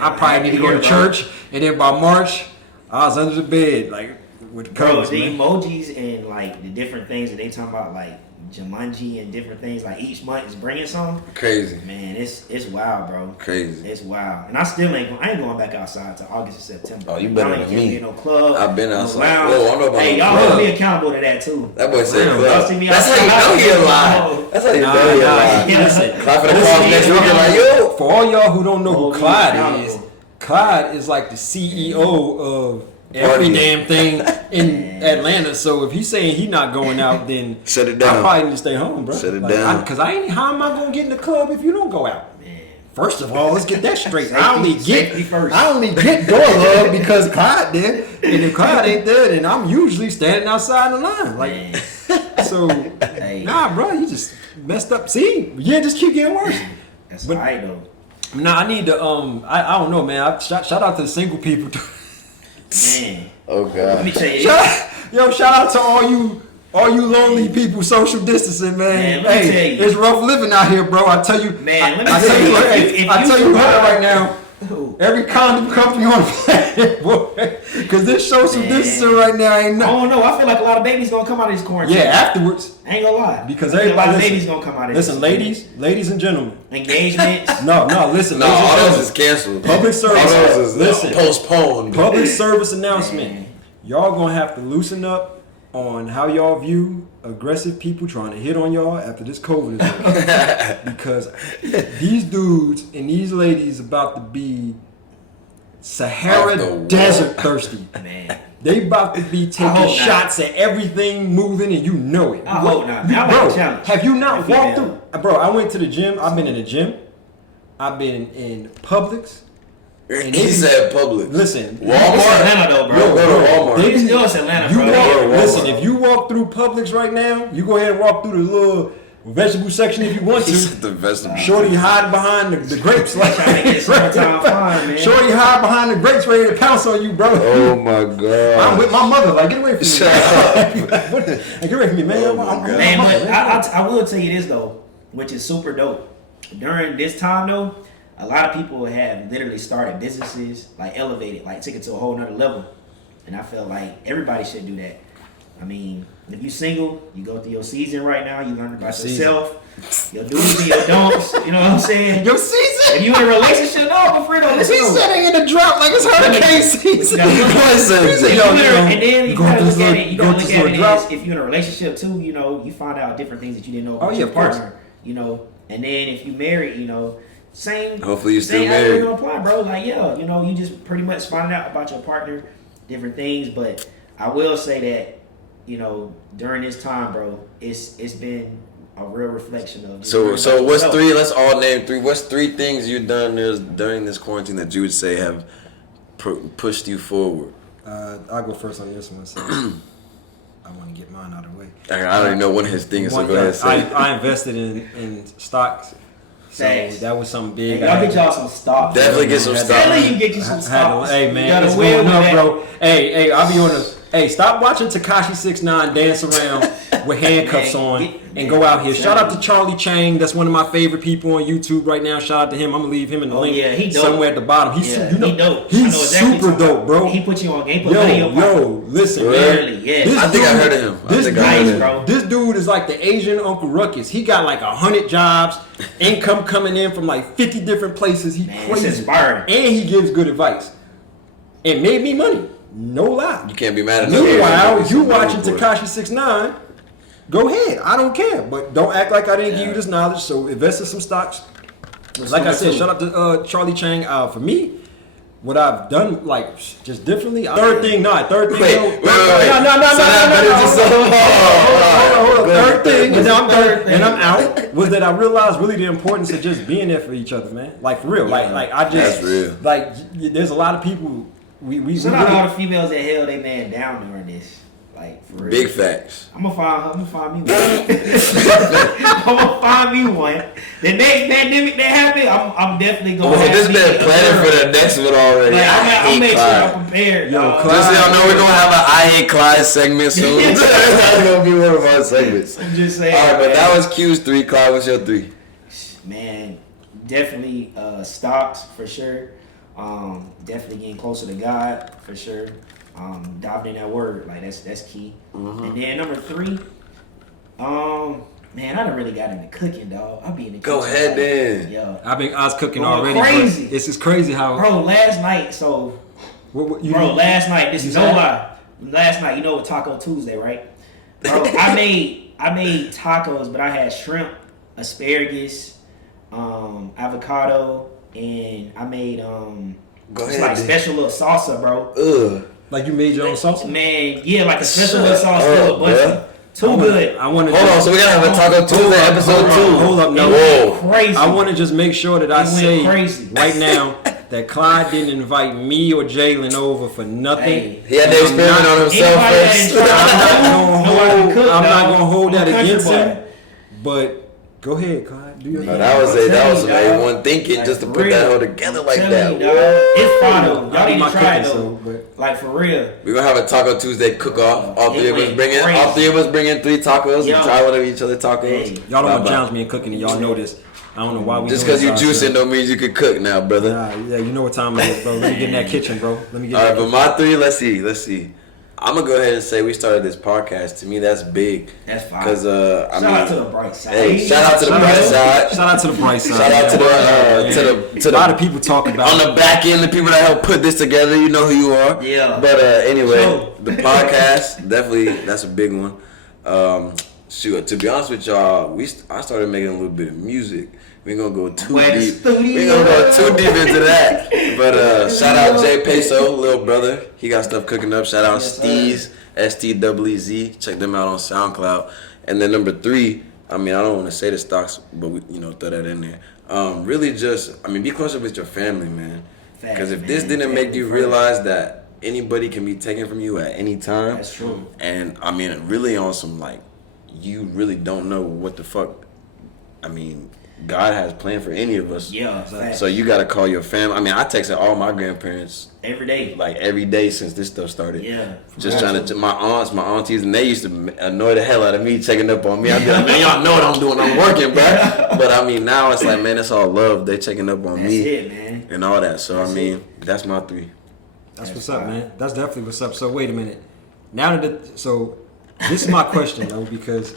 I probably need to go to church, and then by March. I was under the bed, like, with covers, the man. emojis and, like, the different things that they talking about, like, Jumanji and different things, like, each month is bringing something. Crazy. Man, it's wild, bro. Crazy. It's wild. And I still ain't going back outside until August or September. Oh, you better than me. No club. I've been outside. No lounge. Hey, y'all hold me accountable to that, too. That boy said club. Y'all see me That's how you know he alive. That's how you know he alive. Listen, Clap for the call next week and like, yo. For all y'all who don't know who Clyde is like the CEO of every damn thing in Atlanta. So if he's saying he's not going out, then shut it down. I probably need to stay home, bro. Shut it down. Because how am I gonna get in the club if you don't go out? Man. First of all, let's get that straight. I only get door love because Clyde did, and if Clyde ain't there, then I'm usually standing outside the line. Like, so nah, bro, you just messed up. See, just keep getting worse. That's right though. Nah, I need to I don't know, man. Shout out to the single people. Man. Oh God. Let me tell you. Shout out to all you lonely people social distancing, man. Hey, it's rough living out here, bro. I tell you. Man, let me tell you. I tell you what right now. Every condom company on the planet, boy. Because this social distancing right now ain't nothing. I don't know. I feel like a lot of babies gonna come out of this quarantine. Yeah, afterwards. I ain't gonna lie. Because a lot of babies gonna come out of this. Listen, ladies and gentlemen. Engagements. No, listen. No, all those is canceled. Public service. Listen, postponed. Public service announcement. Y'all gonna have to loosen up on how y'all view aggressive people trying to hit on y'all after this COVID is over. Because these dudes and these ladies about to be Sahara desert thirsty. Man. They about to be taking shots at everything moving, and you know it. I hope not. Bro, have you not walked through? Bro, I went to the gym. I've been in the gym. I've been in Publix. He said Publix. Listen, Walmart. It's Atlanta though, bro. Go to Walmart. They still it's Atlanta, bro. Listen, if you walk through Publix right now, you go ahead and walk through the vegetable section if you want to. The vegetable. Shorty hide behind the grapes. Like, Trying to get summertime fun, man. Shorty hide behind the grapes ready to pounce on you, bro. Oh my god. I'm with my mother. Like, get away from me. Shut up. Like, get away from me, man. Oh my I'm God. with Man, my but mother. I will tell you this though, which is super dope. During this time though, a lot of people have literally started businesses, like elevated, like took it to a whole nother level. And I feel like everybody should do that. I mean, if you single, you go through your season right now, you learn about yourself, your do's and your don'ts, you know what I'm saying? Your season. If you in a relationship, no, but Fredo, listen. He said they in the drought like it's hurricane season. And then you gotta look at it. You gotta look at it drought. as if you're in a relationship too. You know, you find out different things that you didn't know about Oh, yeah, your of course. partner. You know, and then if you married, you know, same. Hopefully you still same married. gonna apply, bro. Like, yeah, you know, you just pretty much find out about your partner, different things. But I will say that, you know, during this time, bro, it's been a real reflection of. So learning about what's yourself. three? Let's all name three. What's three things you've done during this quarantine that you would say have pushed you forward? I'll go first on this one. So I want to get mine out of the way. I already know one of his things, so go ahead and say it. I invested in stocks. So Thanks. that was something Hey, big. y'all get y'all some stock. Definitely get some Had- stock. Definitely you get you I some had to- stock. Hey You man, gotta it's win going with up, that. bro. Hey, I'll be on the. Hey, stop watching Tekashi 6ix9ine dance around with handcuffs Man, on and go out here. Shout out to Charlie Chang. That's one of my favorite people on YouTube right now. Shout out to him. I'm gonna leave him in the Oh, link yeah, he dope. somewhere at the bottom. He's Yeah, you know, he dope. I know He's exactly super what you're dope, bro. talking about. He put you on game. He put money in your pocket. Yo, listen, Really, man. yeah. This I think I dude- heard of him. This Nice, dude, bro. this dude is like the Asian Uncle Ruckus. He got like 100 jobs, income coming in from like 50 different places. He Man, it's crazy, inspiring. and he gives good advice, and made me money. No lie. You can't be mad at that. Meanwhile, you watching Takashi. Tekashi 6ix9ine. Go ahead. I don't care, but don't act like I didn't give you this knowledge. So invest in some stocks. Like I said, shout out to Charlie Chang. For me, what I've done, like just differently. Third thing. Wait. No. So Hold on. Third thing, and I'm Third done, thing. and I'm out. Was that I realized really the importance of just being there for each other, man. Like for real. Like I just That's real. like. There's a lot of people. We Shout out to really- all the females that held their man down during this. Like for real. Big facts. I'm gonna find me one. I'm gonna find me one. The next pandemic that happened, I'm definitely gonna. Well, have this me man a planning girl. for the next one already. Like, I I'll hate make sure Clyde. I'm prepared. Yo, dog. Clyde. Just so y'all know, we're gonna have an I Hate Clyde segment soon. That's gonna be one of our segments. I'm just saying. All right, but man. that was Q's 3. Clyde, what's your 3? Man, definitely stocks for sure. Definitely getting closer to God for sure. Diving in that word, like that's key. Mm-hmm. And then number 3, man, I done really got into cooking, dog. I'll be in the kitchen. Go ahead like, then. Yo, I was cooking Going already. crazy. But it's just crazy how. bro, last night. So, last night. This you is said? no lie. Last night, you know what Taco Tuesday, right? Bro, I made tacos, but I had shrimp, asparagus, avocado, and I made Go it's ahead. like special little salsa, bro. Ugh. Like you made your own salsa. Man, yeah, like a special Shut little sauce, up, but bruh. too good. I want to. Hold on, so we gotta have a Taco Tuesday episode 2. Hold up, no. It Whoa. went crazy. I want to just make sure that I It went say crazy. right now that Clyde didn't invite me or Jalen over for nothing. Hey. He had to I'm experiment not- on himself Anybody that first. ain't I'm not gonna hold that I'm a against country him. But go ahead, Clyde. Do your No, thing. that was I'm telling some you, dog. A1 thinking Like, just to for put that real. whole together like I'm that. telling you, dog. It's fun though. I Y'all do need my to try it cooking, though. so, but Like for real. We're gonna have a Taco Tuesday cook off. All It three of us went bring in crazy. all 3 of us bring in 3 tacos Yo. and try one of each other tacos. Hey. y'all don't want Bye-bye. to challenge me in cooking, and y'all know this. I don't know why we. Just doing because you this juicing ourselves. don't mean you can cook now, brother. Yeah, you know what time it is, bro. Let me get in that kitchen, bro. Let me get. All in right, that but my 3, let's see. I'm gonna go ahead and say we started this podcast. To me, that's big. That's fine. Cause I Shout mean, out to the bright side. hey, shout out to the Shout bright out- side. Shout out to the bright side. Shout out to the a lot of people talk about on the back end, the people that help put this together. You know who you are. Yeah. But anyway, Sure. the podcast definitely that's a big one. Shoot, to be honest with y'all, I started making a little bit of music. We ain't gonna go too Where the deep. studio? We ain't gonna go too deep into that. But shout out Jay Peso, little brother. He got stuff cooking up. Shout out Yes, Steez, STEEZ. Check them out on SoundCloud. And then number 3, I mean, I don't want to say the stocks, but we, throw that in there. Really just, be closer with your family, man. Because if this man. didn't make you Family realize that anybody can be taken from you at any time. That's true. And really on some like, you really don't know what the fuck I mean, God has planned for any of us. Yeah, facts. So you gotta call your family. I mean, I texted all my grandparents every day. like every day since this stuff started. Yeah. Just trying to, my aunts, my aunties, and they used to annoy the hell out of me checking up on me. I'd be like, man, y'all know what I'm doing. I'm working, bro. But I mean, now it's like, man, it's all love. They checking up on That's me it, man. and all that. So That's I mean, it. that's my 3. That's what's up, man. That's definitely what's up. So wait a minute. Now that so this is my question though, because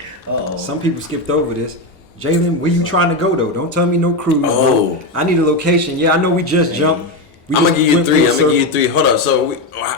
some people skipped over this. Jalen, where you trying to go though? Don't tell me no cruise. Oh. Bro. I need a location. Yeah, I know we just jumped. I'm gonna give you 3. I'm gonna give you 3. Hold up. So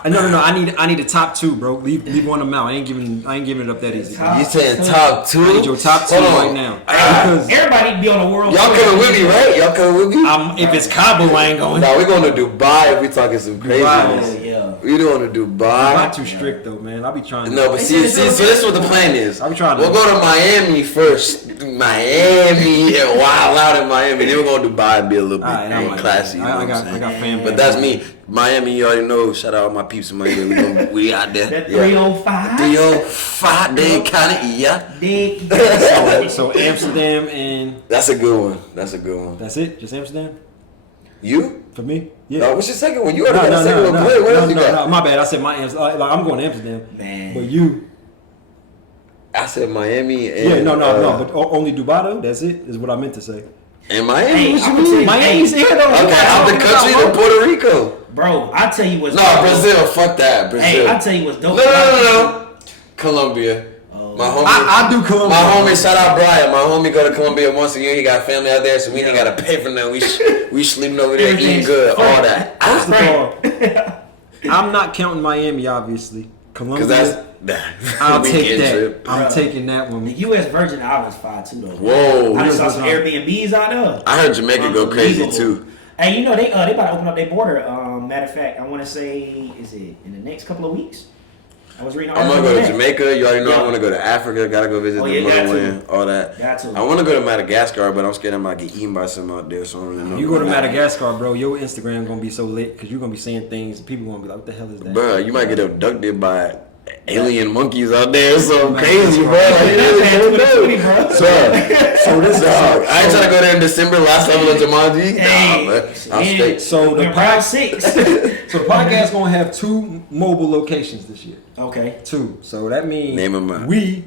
No. I need the top 2, bro. Leave one of them out. I ain't giving it up that easy. You saying top 2? I need your top 2 right now. Because Everybody be on the world. y'all coming with me, right? Y'all coming with me? if it's Cabo, I ain't going. No, we going to Dubai if we talking some craziness. Yeah. We going to Dubai. Not too strict though, man. I be trying. No, but see, so this is what the plan is. I be trying to. We'll go to Miami first. Miami and wild out in Miami. Then we're going to Dubai and be a little bit more classy. You know what I'm saying? I got family. But that's me. Miami, you already know. Shout out all my peeps in Miami. We out there. That 305. 305, they kind of, Yeah. So Amsterdam and That's a good one. That's a good one. that's it. Just Amsterdam You? for me. Yeah. No, what's your second one? You already got a second one. What else you got? My bad. I said my Amsterdam. Like I'm going to Amsterdam. Man. But you. I said Miami and Yeah. No. But only Dubai though. That's it. Is what I meant to say. And Miami. Hey, What you I'm mean? gonna tell you- Miami's here though. Okay, out the country to Puerto Rico. Bro, I tell you what's No, dope. Brazil. Fuck that. Brazil. Hey, I tell you what's dope. No. Colombia. My homie. I do Colombia. My homie, shout out Brian. My homie go to Colombia once a year. He got family out there, so we ain't gotta pay for nothing. We sleeping over there, eating Everything's good, free. all that. First of all, I'm not counting Miami, obviously. Colombia. Cause that's I'll take weekend that. trip. I'm taking that one. The U.S. Virgin Islands fire too though. Whoa. I just saw US some Virgin Airbnbs out there. I heard Jamaica go crazy Unbelievable. too. Hey, you know they about to open up their border. Matter of fact, I want to say, is it in the next couple of weeks? I was reading. I'm gonna go to Jamaica. You already know I want to go to Africa. Gotta go visit Oh, the yeah, got motherland, all that. Got to. I want to go to Madagascar, but I'm scared I might get eaten by something out there, so I don't really know. You go to Madagascar, bro. Your Instagram gonna be so lit because you're gonna be seeing things. People gonna be like, "What the hell is that?" Bro, you might get abducted by alien monkeys out there. It's so crazy, bro. So this dog. I ain't trying to go there in December. Last level of Jumanji. Hey, Nah, man. I'm straight. So the round 6. So the podcast gonna have 2 mobile locations this year. Okay. 2. So that means Name 'em out. we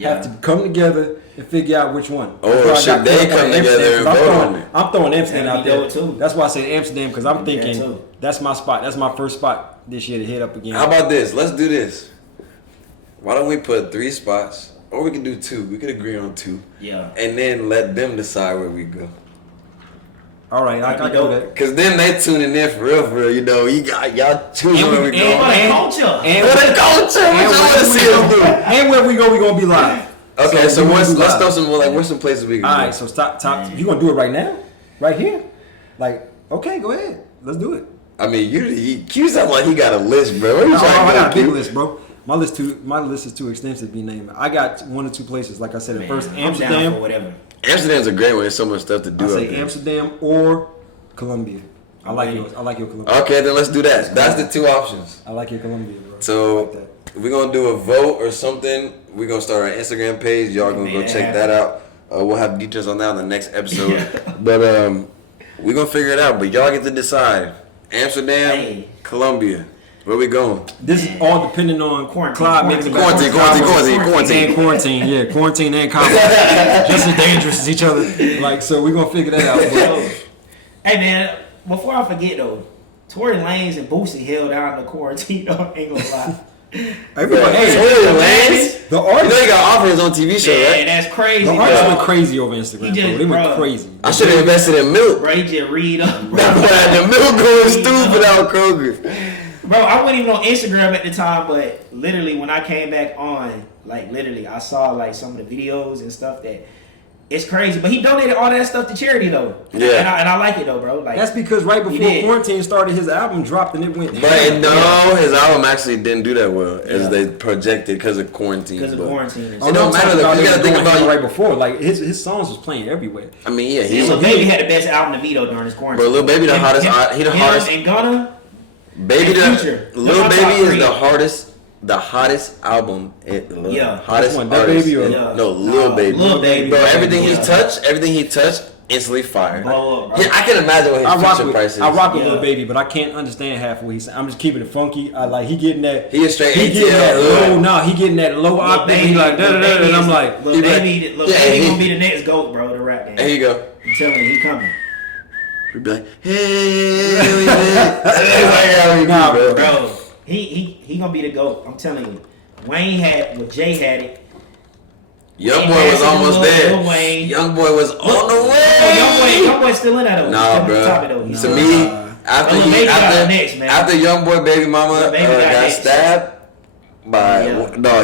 have to come together and figure out which one. Oh, That's why I should got they caught up come on together Amsterdam, and 'cause vote on it? I'm throwing Amsterdam That'd out be there. dope, too. That's why I said Amsterdam because I'm That'd be thinking dope, too. that's my spot. That's my first spot this year to hit up again. How about this? Let's do this. Why don't we put 3 spots, or we can do 2. We could agree on 2, Yeah. and then let them decide where we go. All right, I That'd be do dope. that. Cause then they tuning in for real. You know, you got y'all choosing where we go. For the culture. And For the culture, what y'all want to see us do? and where we go, we gonna be live. Okay, so we gonna let's do live. throw some where's some places we can All go? right, so top. You gonna do it right now, right here? Like, okay, go ahead. Let's do it. I mean, Q sound like he got a list, bro. Where you I trying got a to big go, Q? list, bro. My list is too extensive to be named. I got 1 or 2 places. Like I said, at first I'm down for Amsterdam. whatever. Amsterdam's a great one. There's so much stuff to do I up say there. Amsterdam or Colombia. I like yours. I like your Colombia. Okay, then let's do that. That's the 2 options. I like your Colombia, bro. I So like that. we're gonna do a vote or something. We're gonna start our Instagram page. Y'all gonna go Man, check that out. We'll have details on that on the next episode. But we're gonna figure it out. But y'all get to decide. Amsterdam, Hey. Colombia. Where we going? This is all depending on Quarantine. Clyde making the Quarantine. And quarantine, yeah, quarantine and combo. Just as dangerous as each other. Like, so we're gonna figure that out. But Hey man, before I forget though, Tory Lanez and Boosie held down the quarantine. Though, ain't gonna lie. everybody, Hey, hey, Lanez? the You know artists, he got offers on TV show, Man, right? that's crazy. the artists bro. went crazy over Instagram. He just- bro. They went bro. crazy. I should have invested in milk. Bro, he just read up. Bro. That boy had the milk going stupid out Kroger. Bro, I wasn't even on Instagram at the time, but literally when I came back on, like literally, I saw like some of the videos and stuff that it's crazy. But he donated all that stuff to charity though. Yeah. And I like it though, bro. Like That's because right He before did. quarantine started, his album dropped and it went. But no, his album actually didn't do that well as Yeah. they projected because of quarantine. because of but- quarantine and It stuff. don't matter though. You gotta think about right before. Like his songs was playing everywhere. I mean, yeah, he's So Baby had the best album to me though during his quarantine. Bro, Lil Baby the hottest. He the him hardest. and Gunna. Baby and the Future. Lil That's my Baby top is three. the hardest the hottest album. Hottest one, artist. DaBaby or no, Lil Baby. Lil Baby. Bro, everything he touched, instantly fire. Blow up, bro. Yeah, I can imagine what his future price is. I rock with Lil Baby, but I can't understand half of what he's saying. I'm just keeping it funky. I like he getting that. He is straight He getting that ATL. low. He getting that low octave. He like da da da, and I'm like, Lil Baby gonna be the next GOAT, bro. The rap game. There you go. I'm telling you, he coming. We'd be like, hey, nah, Bro, he gonna be the GOAT. I'm telling you. Wayne Jay had it. Young boy was almost there. Lil Wayne. Young boy was on the way. Young boy still in that though. Nah, bro. To me, after Young Boy Baby Mama got stabbed by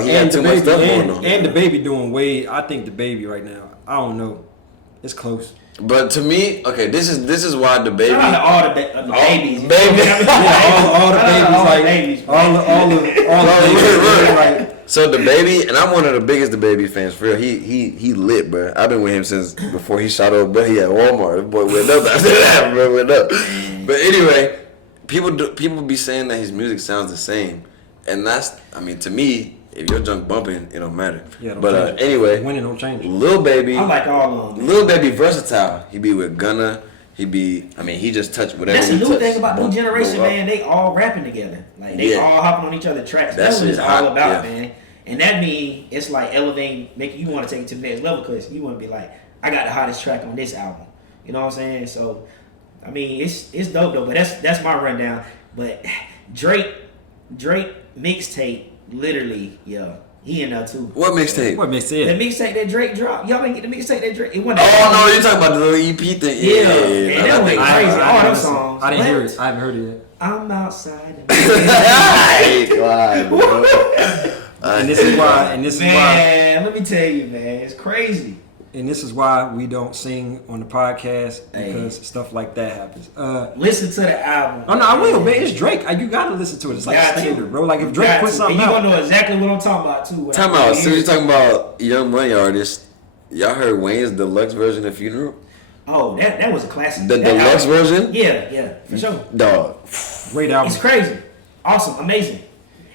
he had too much stuff going on. And DaBaby doing way. I think DaBaby right now. I don't know. It's close. But to me, okay, this is why DaBaby. Shout out to all the babies. Baby. all the babies, all the babies. So DaBaby, and I'm one of the biggest DaBaby fans for real. He lit, bro. I've been with him since before he shot over Buddy at Walmart. The boy went up after that, bro. Went up. But anyway, people be saying that his music sounds the same, and that's, I mean, to me, if your junk bumping, it don't matter. Yeah, but anyway, winning don't change. Lil Baby, I like all of them. Lil Baby versatile. He be with Gunna. He just touched whatever. That's the he new touched. thing about new generation, Boom, man. They all rapping together. Like they all hopping on each other's tracks. That's what it's all about, man. And that means it's like elevating, making you want to take it to the next level because you want to be like, I got the hottest track on this album. You know what I'm saying? So, I mean, it's dope though. But that's my rundown. But Drake mixtape, literally, he in there too. What mixtape? What makes The it? mixtape that Drake dropped. Y'all didn't get the mixtape that Drake. It wasn't. Oh no, you're talking about the little EP thing. Yeah. That went crazy. All them I songs. didn't hear What? it. I haven't heard it yet. I'm outside. Hey, Clyde, bro. And this is why. Man, let me tell you, man, it's crazy. And this is why we don't sing on the podcast because stuff like that happens. Listen to the album. Oh no, I will, man. It's Drake. You gotta listen to it. It's like standard, bro. Like if Drake puts something out, you out, gonna know exactly what I'm talking about too. Time out. So you're talking about Young Money artists. Y'all heard Wayne's deluxe version of Funeral? Oh, that was a classic. The deluxe version? Yeah, for sure. Dog. great album. It's crazy, awesome, amazing.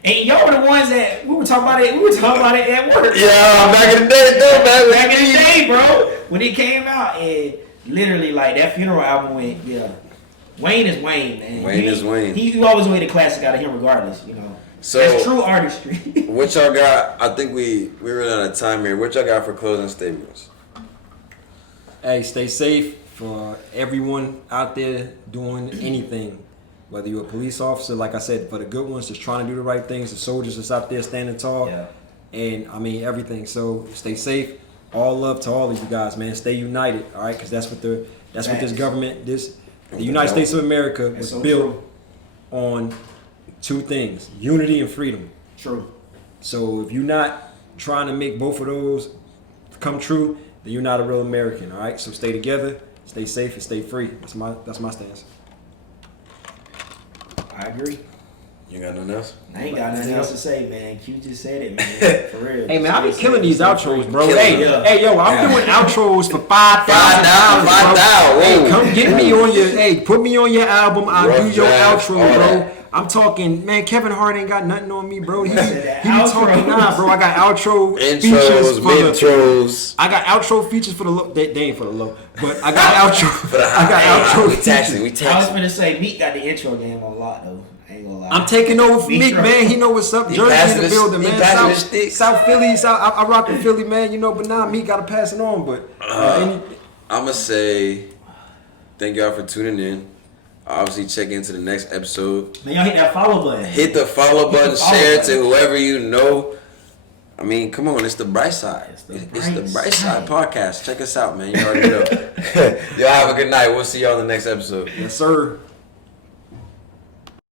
And y'all were the ones that we were talking about it. We were talking about it at work. Yeah, back in the day, though, man. Back in the day, bro, when it came out, and literally like that Funeral album went. Wayne is Wayne, man. Wayne is Wayne. He always made a classic out of him, regardless. You know, So that's true artistry. what y'all got? I think we ran out of time here. What y'all got for closing statements? Hey, stay safe for everyone out there doing anything. Whether you're a police officer, like I said, for the good ones, just trying to do the right things. The soldiers that's out there standing tall, and I mean everything. So stay safe. All love to all of you guys, man. Stay united, all right? Because that's what this government, the United States of America was built on two things: unity and freedom. True. So if you're not trying to make both of those come true, then you're not a real American, all right? So stay together, stay safe, and stay free. That's my stance. I agree. You got nothing else? I ain't got nothing else to say, man. Q just said it, man. For real. Hey man, I be killing these outros, bro. Killing Hey yo, I'm doing outros for $5,000. $5,000. Hey, come get me on your. Hey, put me on your album. I'll Rough do your draft, outro, all bro. that. I'm talking, man. Kevin Hart ain't got nothing on me, bro. He be Outros. talking, nah, bro. I got outro features Intros, for the. midtros. I got outro features for the low. They ain't for the low, but I got outro. For the high. I got outro We taxing. features. We I was taxing. gonna say Meek got the intro game on lock though. I ain't gonna lie. I'm taking over for Meek, man. He know what's up. He Jersey passing in the the- building, he man. passing the stick. South Philly. I rock with Philly, man. You know, but now Meek gotta pass it on. But I'ma say thank y'all for tuning in. Obviously, check into the next episode. Man, y'all hit that follow button. Hit the follow button, the follow share button. to whoever you know. I mean, come on, it's the bright side. It's the bright bright side side. podcast. Check us out, man. You already know. Y'all have a good night. We'll see y'all in the next episode. yes, sir.